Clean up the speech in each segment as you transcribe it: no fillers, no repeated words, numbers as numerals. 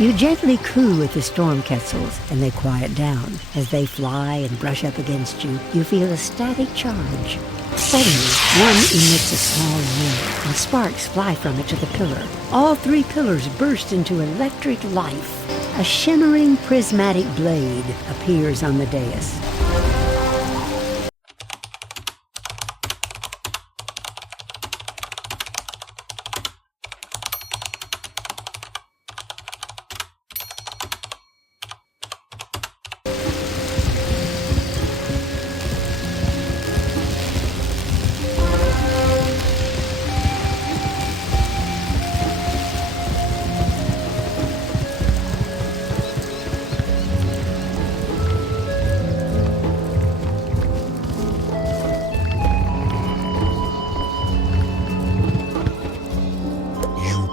You gently coo at the storm quetzals, and they quiet down. As they fly and brush up against you, you feel a static charge. Suddenly, one emits a small ring, and sparks fly from it to the pillar. All three pillars burst into electric life. A shimmering prismatic blade appears on the dais.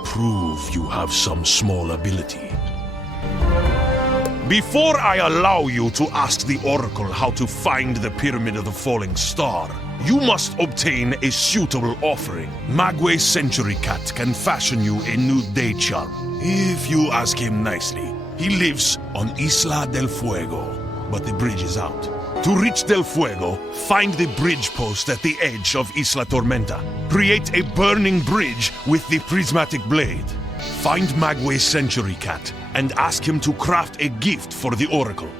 Prove you have some small ability. Before I allow you to ask the Oracle how to find the Pyramid of the Falling Star, you must obtain a suitable offering. Magway's Century Cat can fashion you a new day charm. If you ask him nicely, he lives on Isla del Fuego, but the bridge is out. To reach Del Fuego, find the bridge post at the edge of Isla Tormenta. Create a burning bridge with the prismatic blade. Find Magway's Century Cat and ask him to craft a gift for the Oracle.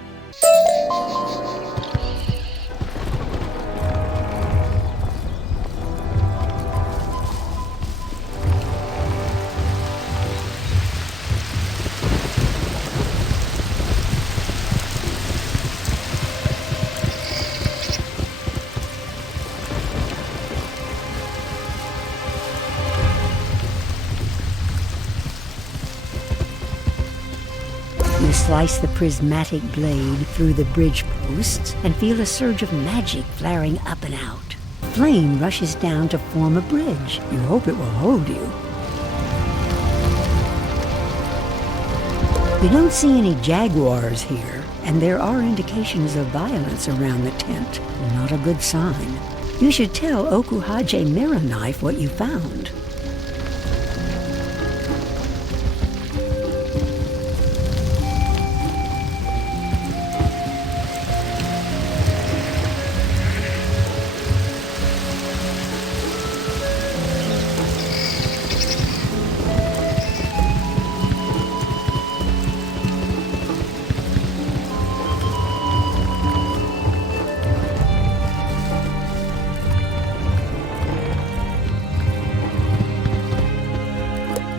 You slice the prismatic blade through the bridge posts and feel a surge of magic flaring up and out. Flame rushes down to form a bridge. You hope it will hold you. You don't see any jaguars here, and there are indications of violence around the tent. Not a good sign. You should tell Okuhaje Mirror Knife what you found.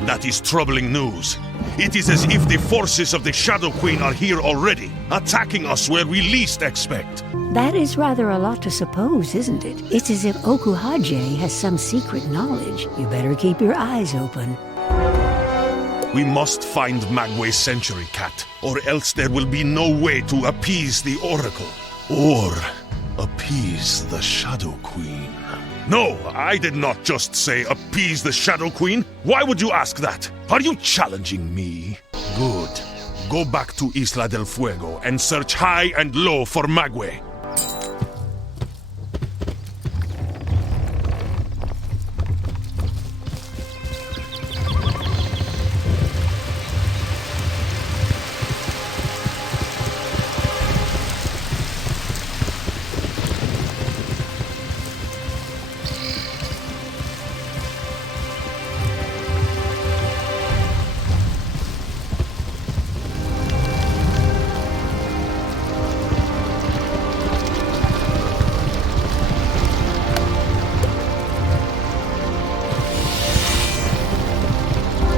That is troubling news. It is as if the forces of the Shadow Queen are here already, attacking us where we least expect. That is rather a lot to suppose, isn't it? It's as if Okuhaje has some secret knowledge. You better keep your eyes open. We must find Magway's Century Cat, or else there will be no way to appease the Oracle. Or appease the Shadow Queen. No, I did not just say appease the Shadow Queen. Why would you ask that? Are you challenging me? Good. Go back to Isla del Fuego and search high and low for Magway.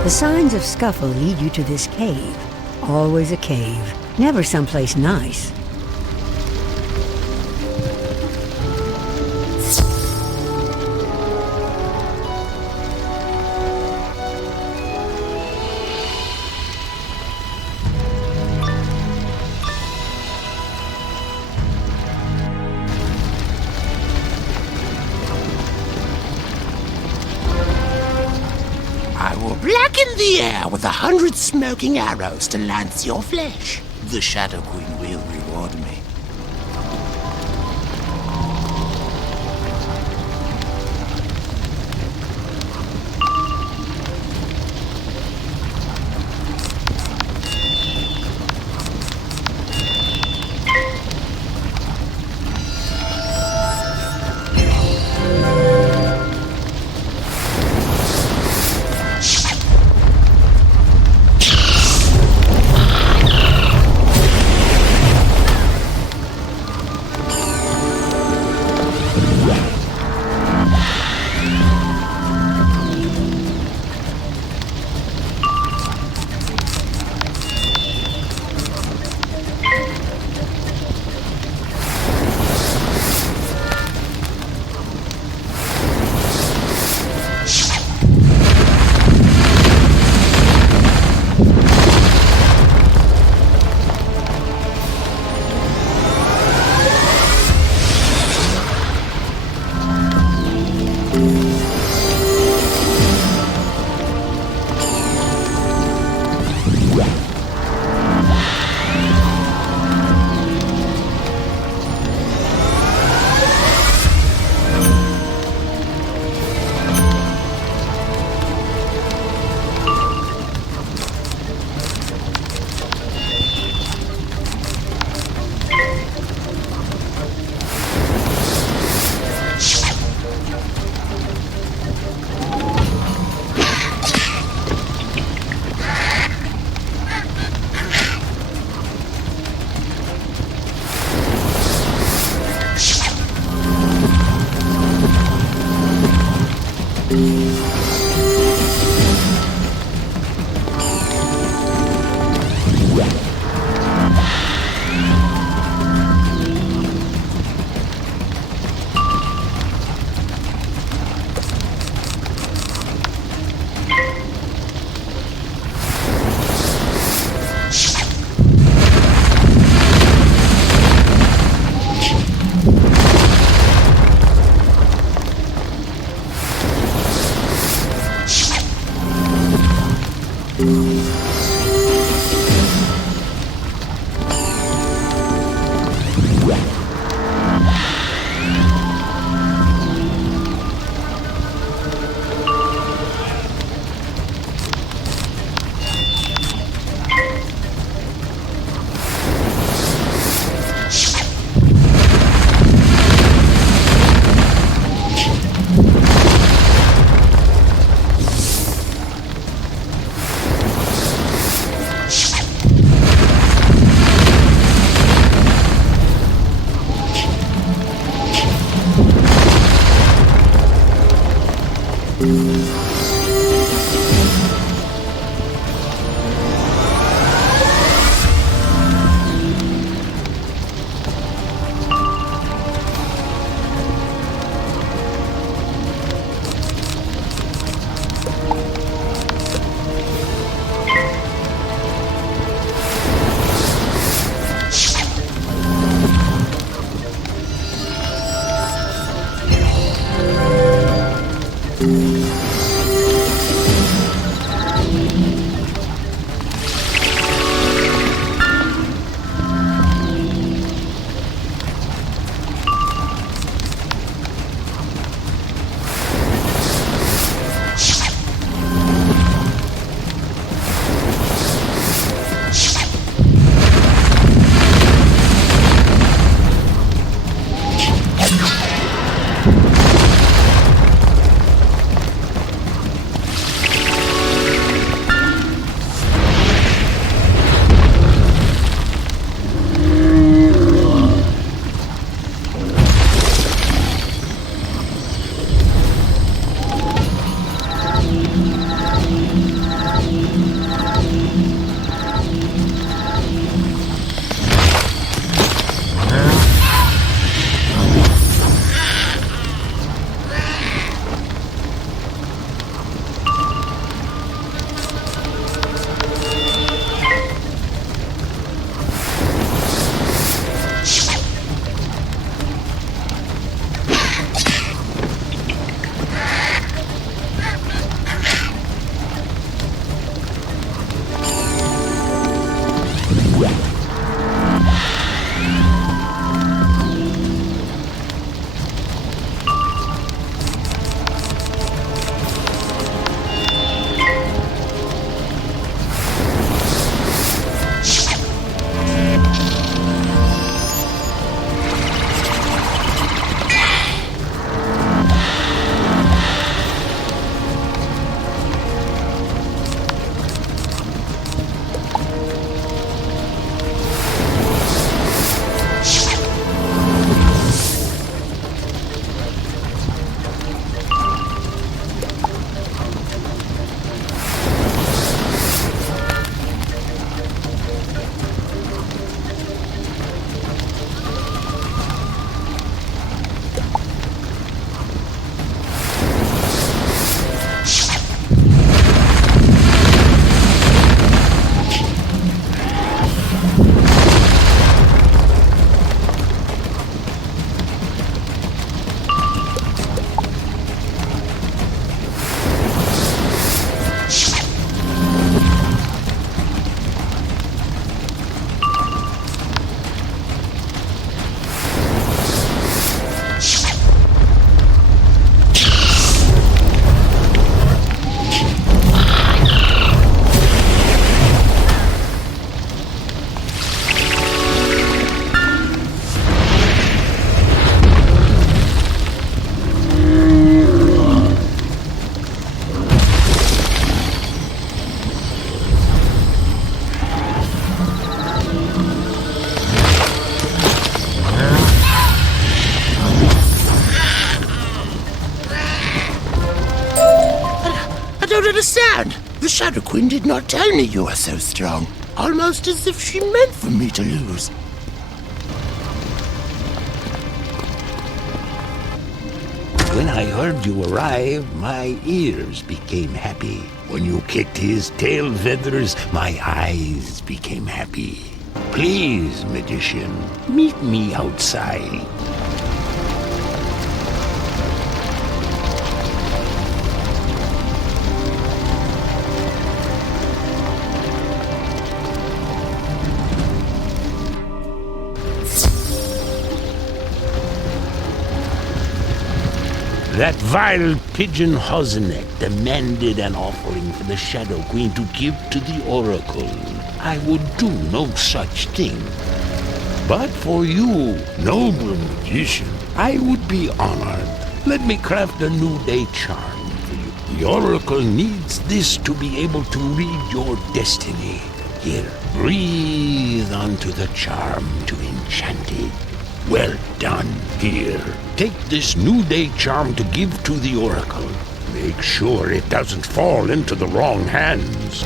The signs of scuffle lead you to this cave. Always a cave, never someplace nice. I will blacken the air with 100 smoking arrows to lance your flesh. The Shadow Queen will reward me. don't understand. The Shadow Queen did not tell me you are so strong. Almost as if she meant for me to lose. When I heard you arrive, my ears became happy. When you kicked his tail feathers, my eyes became happy. Please, magician, meet me outside. That vile pigeon Hoseneck demanded an offering for the Shadow Queen to give to the Oracle. I would do no such thing. But for you, noble magician, I would be honored. Let me craft a new day charm for you. The Oracle needs this to be able to read your destiny. Here, breathe onto the charm to enchant it. Well done. Here, take this new day charm to give to the Oracle. Make sure it doesn't fall into the wrong hands.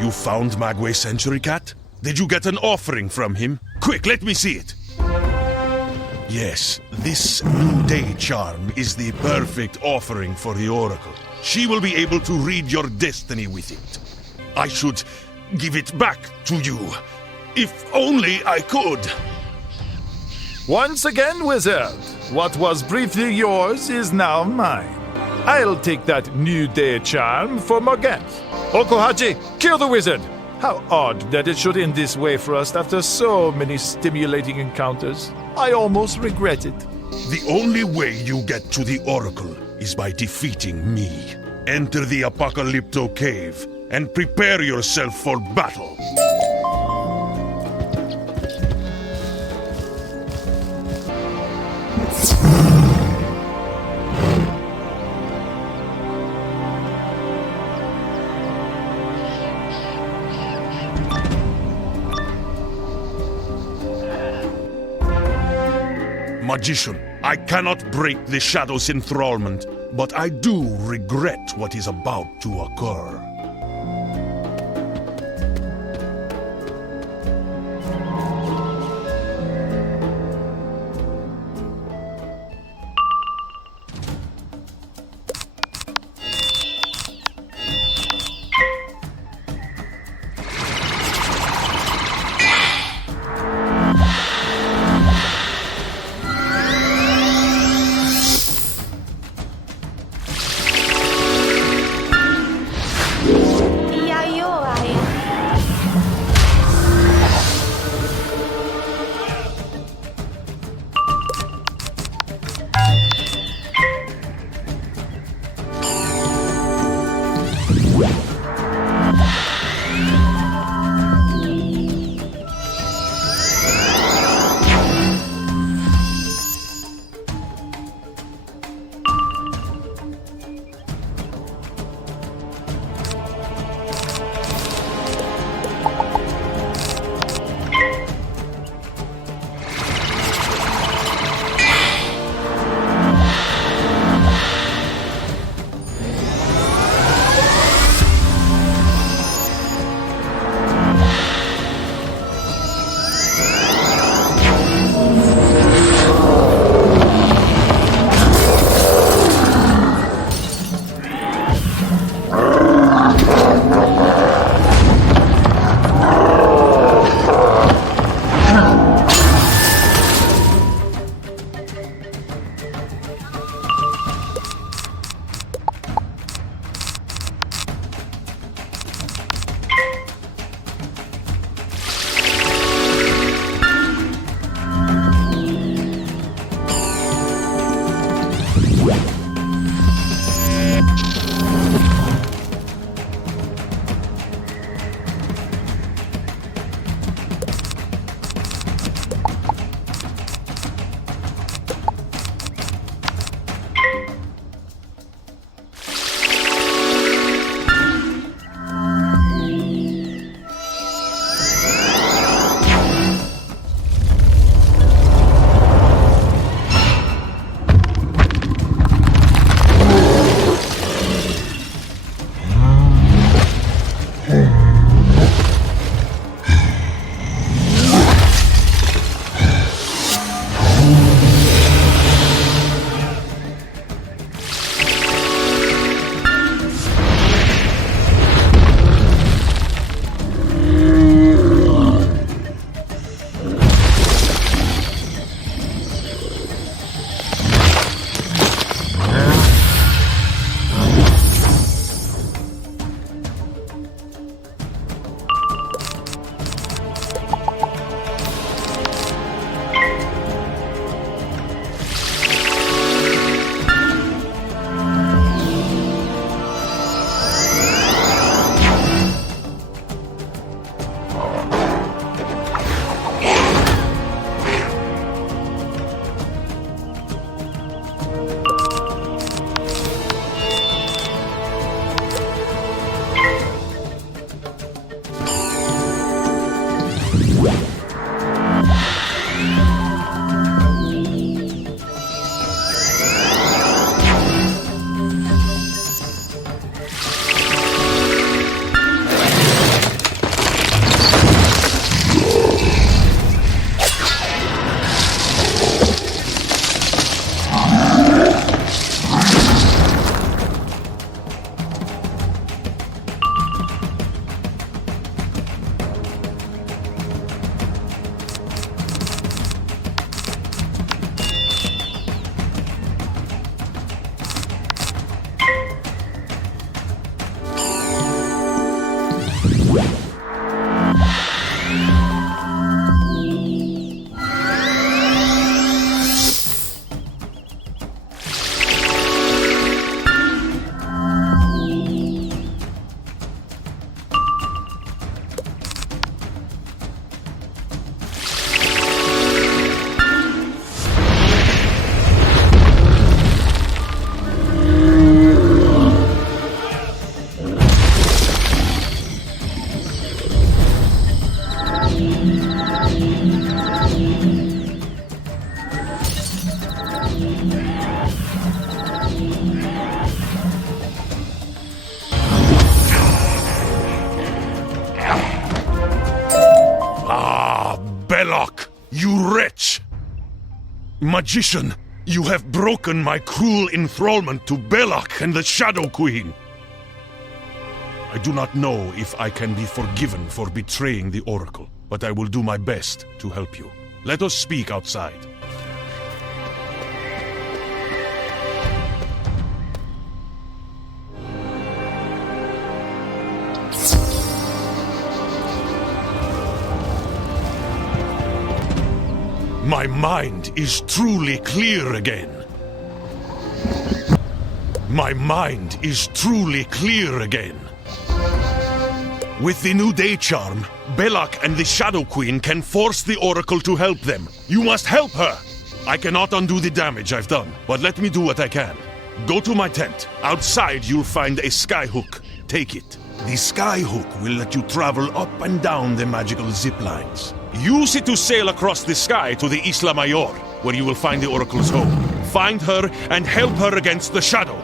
You found Magway's century cat? Did you get an offering from him? Quick, let me see it! Yes, this new day charm is the perfect offering for the Oracle. She will be able to read your destiny with it. I should give it back to you. If only I could. Once again, wizard, what was briefly yours is now mine. I'll take that new day charm for Morganth. Okohachi, kill the wizard! How odd that it should end this way for us after so many stimulating encounters. I almost regret it. The only way you get to the Oracle is by defeating me. Enter the Apocalypto Cave and prepare yourself for battle. Magician, I cannot break the Shadow's enthrallment, but I do regret what is about to occur. magician! You have broken my cruel enthrallment to Belak and the Shadow Queen! I do not know if I can be forgiven for betraying the Oracle, but I will do my best to help you. Let us speak outside. My mind is truly clear again. My mind is truly clear again. With the New Day charm, Belak and the Shadow Queen can force the Oracle to help them. You must help her! I cannot undo the damage I've done, but let me do what I can. Go to my tent. Outside you'll find a skyhook. Take it. The skyhook will let you travel up and down the magical zip lines. Use it to sail across the sky to the Isla Mayor, where you will find the Oracle's home. Find her and help her against the Shadow.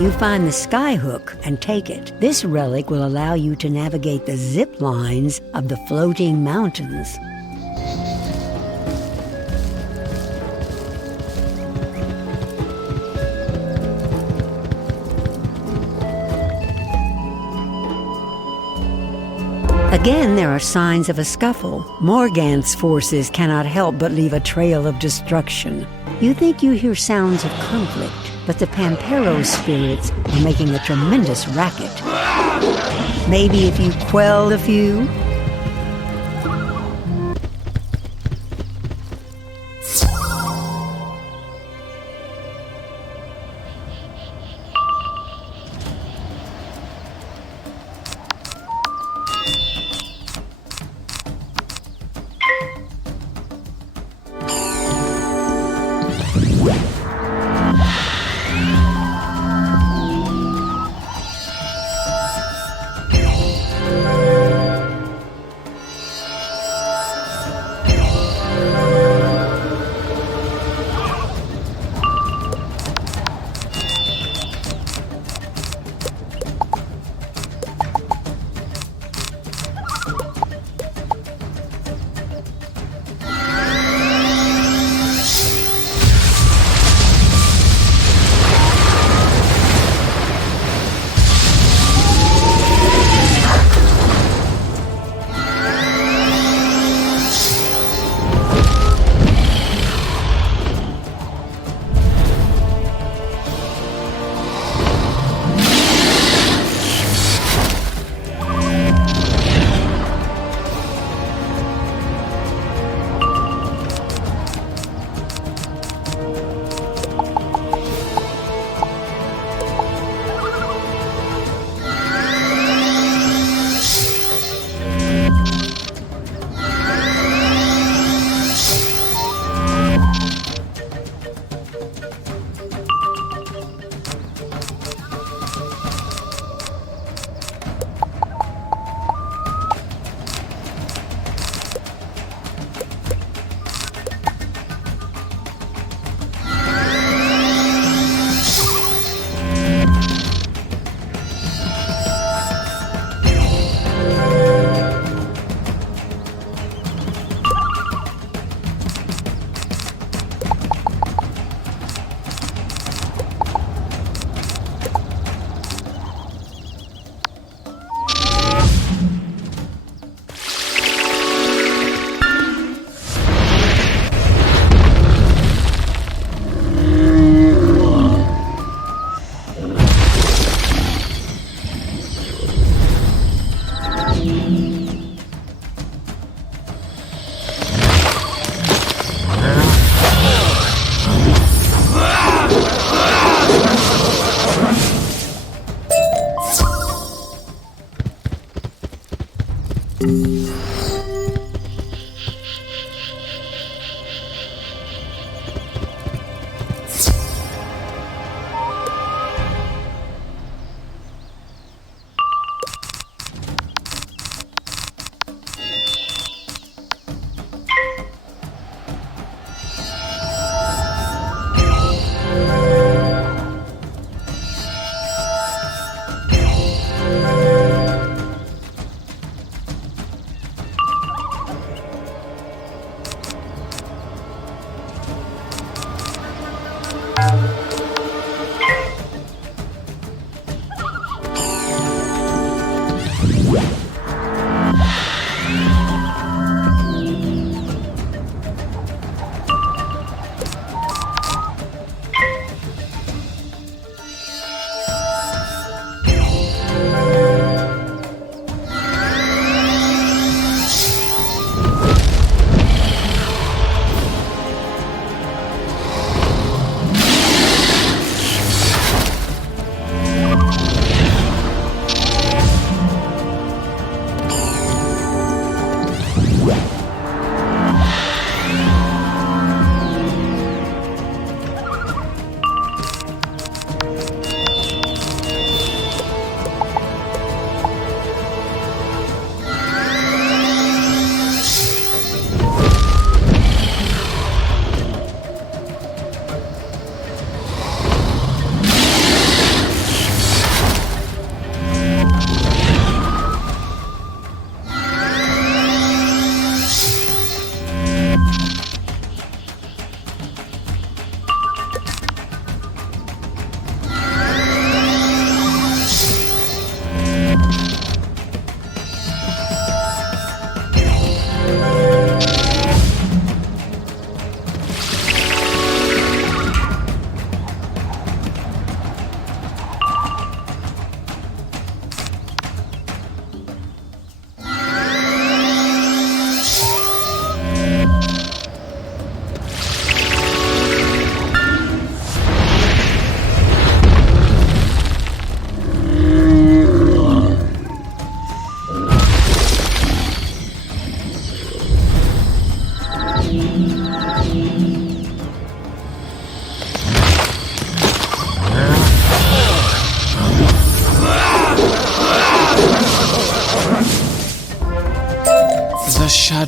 You find the skyhook and take it. This relic will allow you to navigate the zip lines of the floating mountains. Again, there are signs of a scuffle. Morgant's forces cannot help but leave a trail of destruction. You think you hear sounds of conflict, but the Pampero spirits are making a tremendous racket. Maybe if you quell a few?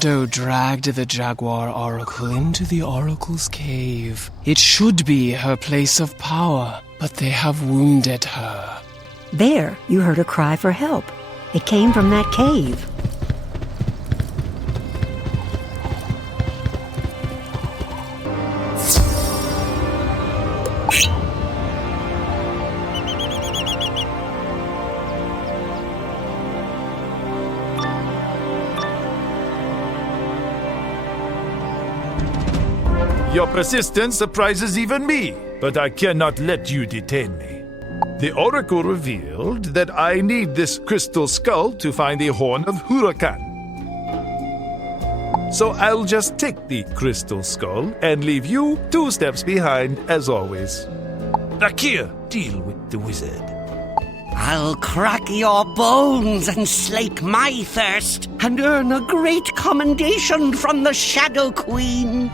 shadow dragged the jaguar oracle into the oracle's cave. It should be her place of power, but they have wounded her. There, you heard a cry for help. It came from that cave. Your persistence surprises even me, but I cannot let you detain me. The oracle revealed that I need this crystal skull to find the horn of Huracan. So I'll just take the crystal skull and leave you 2 steps behind as always. Rakir, deal with the wizard. I'll crack your bones and slake my thirst and earn a great commendation from the Shadow Queen.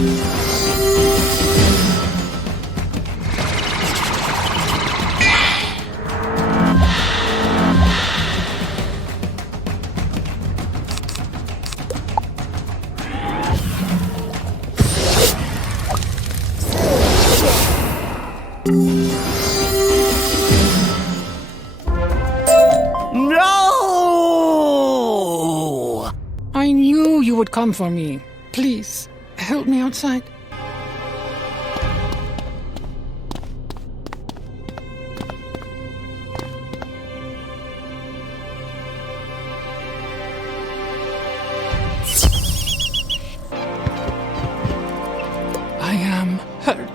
No! I knew you would come for me. Please, help me outside. I am hurt.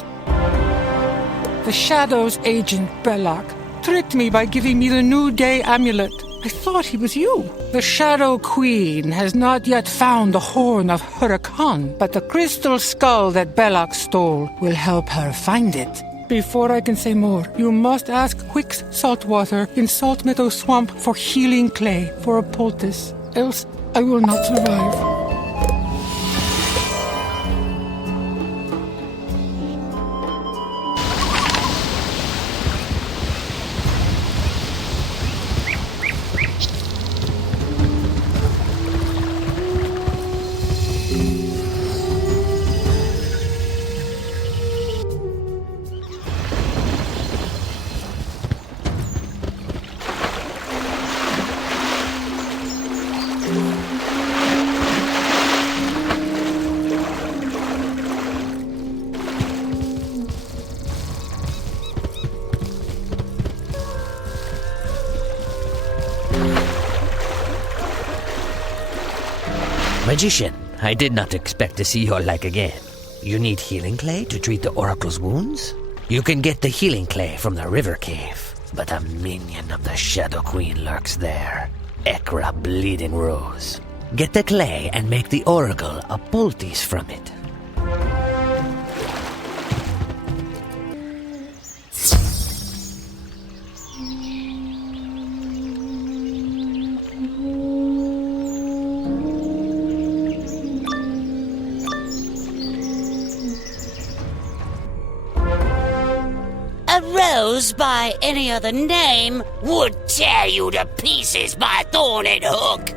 The Shadow's agent, Belloc, tricked me by giving me the New Day amulet. I thought he was you. The Shadow Queen has not yet found the horn of Huracan, but the crystal skull that Belloc stole will help her find it. Before I can say more, you must ask Quick's Saltwater in Salt Meadow Swamp for healing clay for a poultice. Else, I will not survive. Magician, I did not expect to see your like again. You need healing clay to treat the oracle's wounds? You can get the healing clay from the river cave, but a minion of the Shadow Queen lurks there. Ekra Bleeding Rose. Get the clay and make the oracle a poultice from it. A rose by any other name would tear you to pieces by thorn and hook.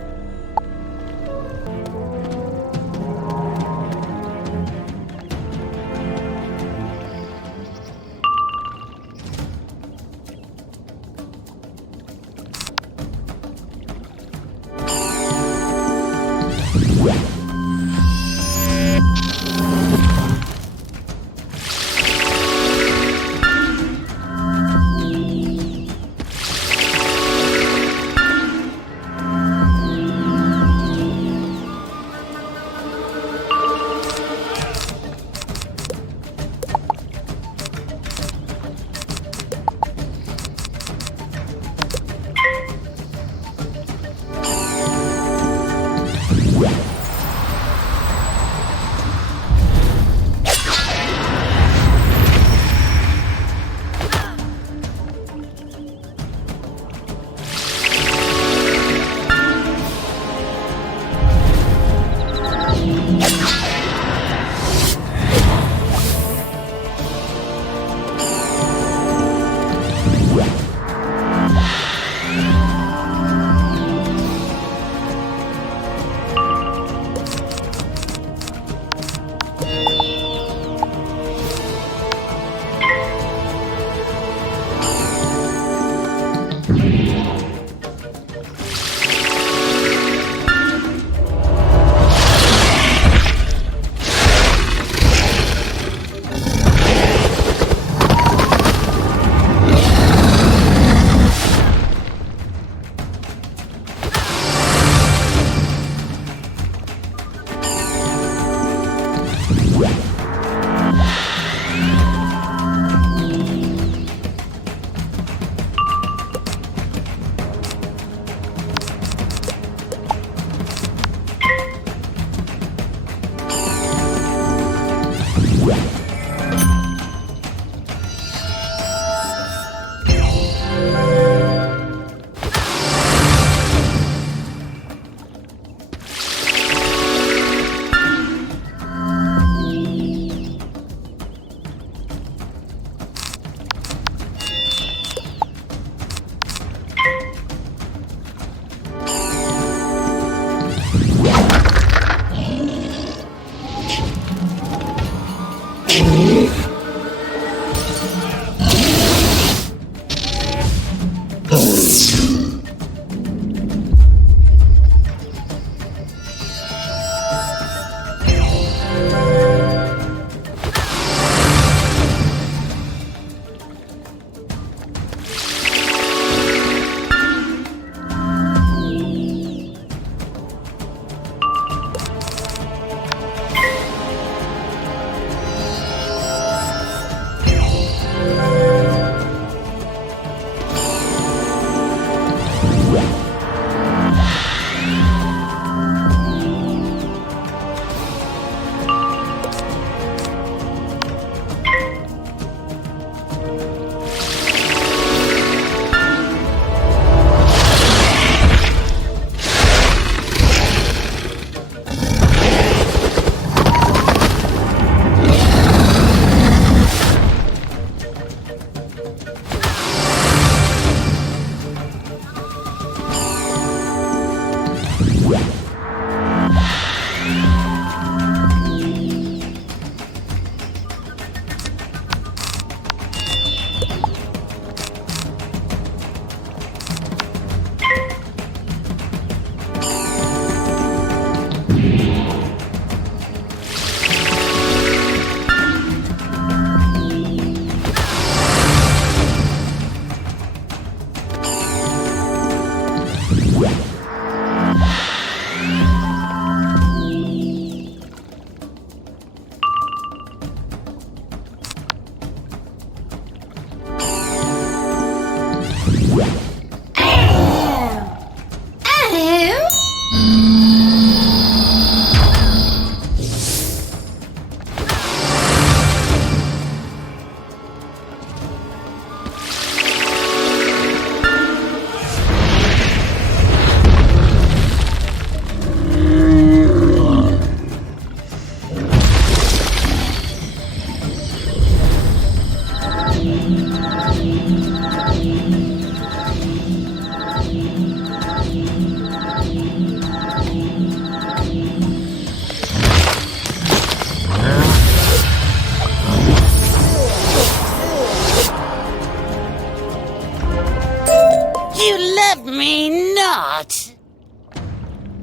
You love me not.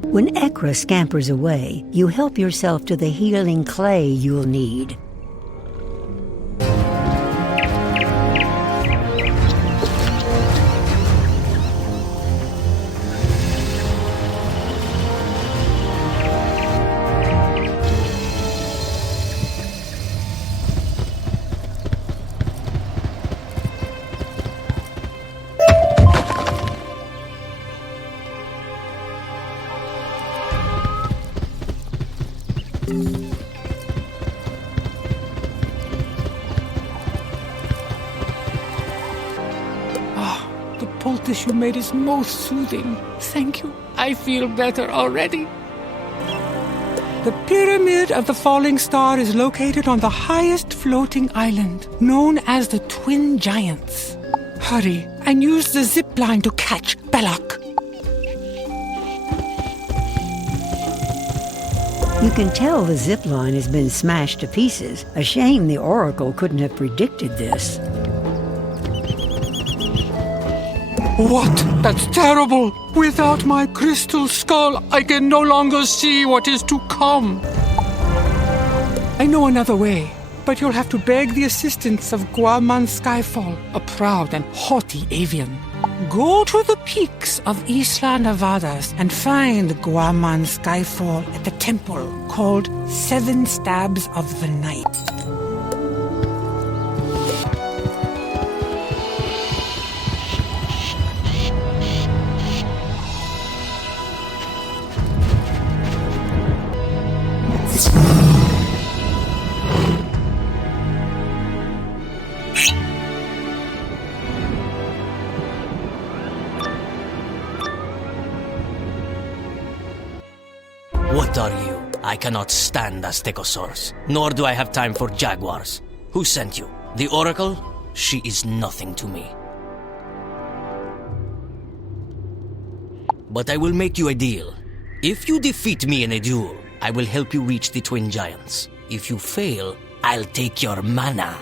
When Ekra scampers away, you help yourself to the healing clay you'll need. The poultice you made is most soothing. Thank you. I feel better already. The Pyramid of the Falling Star is located on the highest floating island, known as the Twin Giants. Hurry and use the zip line to catch Belloc. You can tell the zip line has been smashed to pieces. A shame the Oracle couldn't have predicted this. What? That's terrible! Without my crystal skull, I can no longer see what is to come. I know another way, but you'll have to beg the assistance of Guaman Skyfall, a proud and haughty avian. Go to the peaks of Isla Nevadas and find Guaman Skyfall at the temple called Seven Stabs of the Night. What are you? I cannot stand Aztecosaurs, nor do I have time for jaguars. Who sent you? The Oracle? She is nothing to me. But I will make you a deal. If you defeat me in a duel, I will help you reach the Twin Giants. If you fail, I'll take your mana.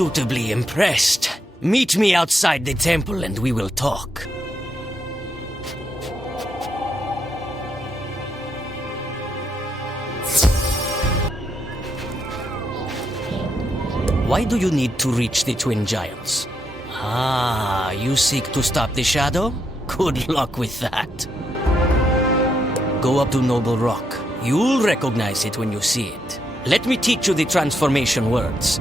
suitably impressed. Meet me outside the temple and we will talk. Why do you need to reach the twin giants? Ah, you seek to stop the shadow? Good luck with that. Go up to Noble Rock. You'll recognize it when you see it. Let me teach you the transformation words.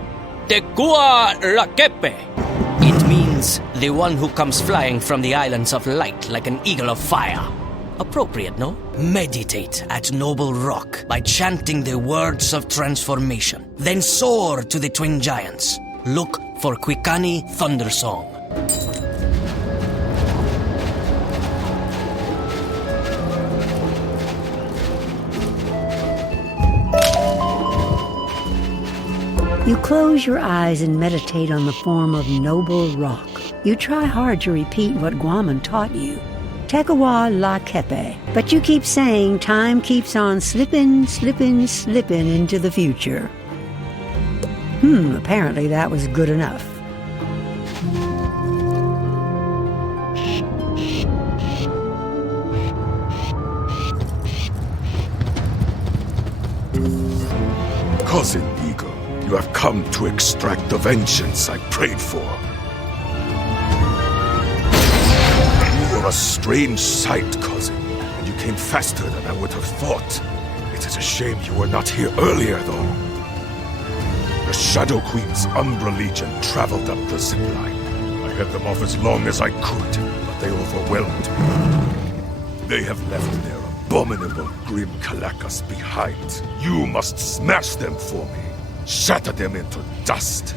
Tekua Rakepe. It means the one who comes flying from the islands of light like an eagle of fire. Appropriate, no? Meditate at Noble Rock by chanting the words of transformation. Then soar to the twin giants. Look for Kwikani Thundersong. You close your eyes and meditate on the form of Noble Rock. You try hard to repeat what Guaman taught you. Tekawa la Kepe. But you keep saying time keeps on slipping into the future. Apparently that was good enough. Cousin Eagle, you have come to extract the vengeance I prayed for. You are a strange sight, cousin, and you came faster than I would have thought. It is a shame you were not here earlier, though. The Shadow Queen's Umbra Legion traveled up the zipline. I held them off as long as I could, but they overwhelmed me. They have left their abominable grim Kalakas behind. You must smash them for me. Shatter them into dust.